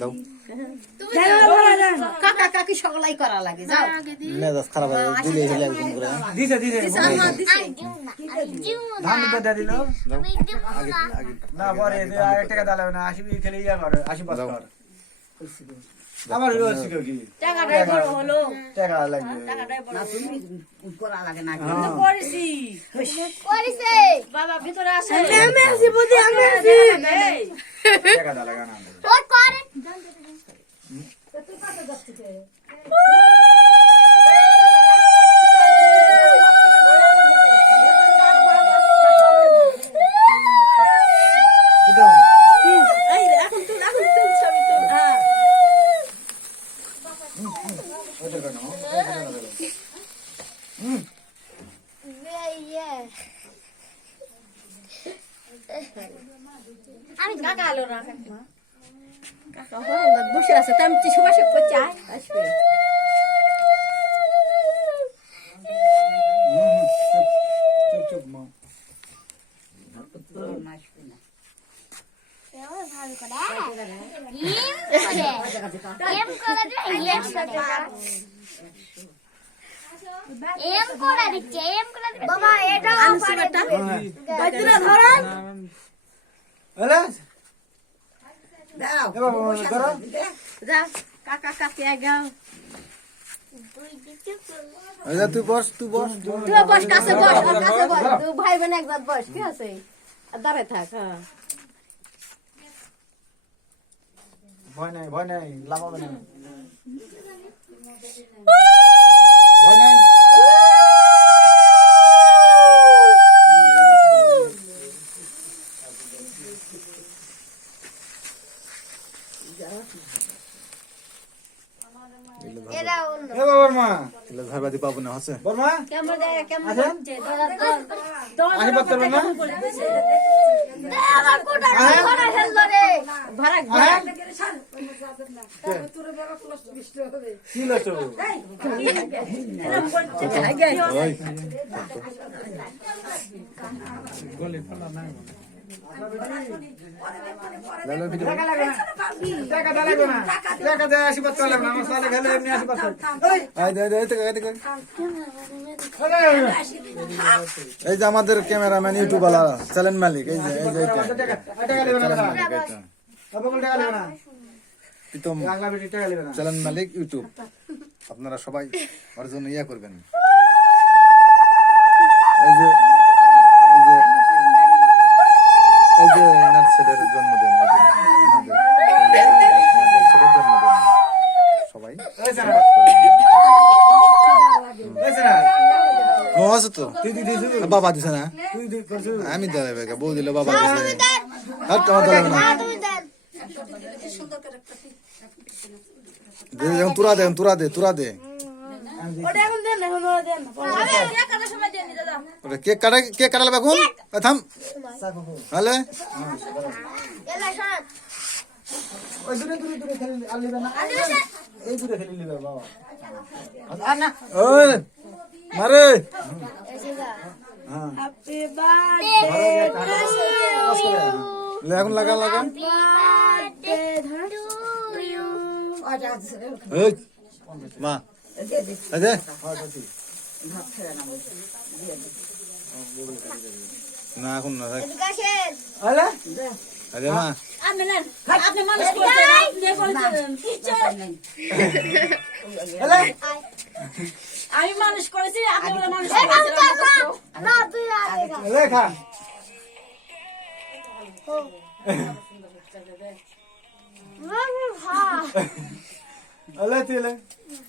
দাও কাকা কাকি সকলাই করা লাগে যাও মেজাজ খারাপ হয়ে দিলে দিলে একদম করে দিছে দিছে ধান দে দিল আগে আগে না পরে 1 টাকা দাও না 80 খেলে ইয়া করে 80 পাস কর আমার রোজ ছিল কি টাকাটাই বড় হলো টাকা লাগবে টাকাটাই বড় না তুমি করা লাগে না কিন্তু করেছি করেছে বাবা ভিতরে আসে আমি আছি বুঝি আমি আছি টাকা দাও লাগা না ওই করে আমি কাকা আলো না কাকা হঠাৎ বসে আছে তাই আমি টিসু বাসে করছি আসবে চুপ চুপ মা ভালো করে এম করে দিচ্ছে এম করে দিচ্ছে বাবা এটা বাইতুরা ধরেন আরে দাও এবার ধরো যা কাকা কাকি আগাও আচ্ছা তুই বস তুই বস তুই বস কাছে বস কাছে বস তুই ভাই বোন একবার বস কি আছে আর দাঁড়ায় থাক হ্যাঁ ভয় নাই লাগাবে না ভয় নাই এরা অন্য এ বাবার মা তাহলে ধারবাদি পাবো না আছে বর্মা কেমন যায় কেমন আচ্ছা। হচ্ছে দর আশীর্বাদ করবেন না আমার কোটা করা ফেললো রে ভাড়া হ্যাঁ কি লছো ওই লালো ভিডিও টাকা লাগবে না টাকা লাগবে না টাকা দে আশীর্বাদ করলাম না আমার সালে গেলে এমনি আশীর্বাদ কর আই দে দে এই যে আমাদের ক্যামেরাম্যান ইউটিউব ওয়ালা চ্যানেল মালিক এই যে টাকা টাকা লাগবে না বাবা বল টাকা লাগবে না প্রীতম বাংলা ভিডিও টাকা লাগবে না চ্যানেল মালিক ইউটিউব আপনারা সবাই ওর জন্য ইয়া করবেন এই যে এই যে এনার ছেলের জন্মদিন এই যে এনাদের ছেলের জন্মদিন সবাই আশীর্বাদ করবেন। এসে না ও আছে তো বাবা দিছে না তুই দি করছ আমি দেবে বউ দিলে বাবা দিছে আর তোমার দেবে না তুমি দেন তুরা দে ওটা এখন দেন এখন ওটা দেন আমি কেক কাটার সময় দেন দাদা ওটা কেক কাটা লাগবে এখন থাম হলে এলা শোন ওই দূরে খেলে আর লিবে না এই দূরে খেলে লিবে বাবা ওই মারে হ্যাপি বার্থডে লে এখন লাগা বার্থডে টু ইউ এই মা এই দে না এখন না থাক এডুকেশন আলে এই দে মা আমি নেন আপনি মানুষ করছেন আপনি বলছেন আলে আমি মানুষ করেছি আপনি বলে মানুষ না তুই আগে খা লেখা মামু খা আলে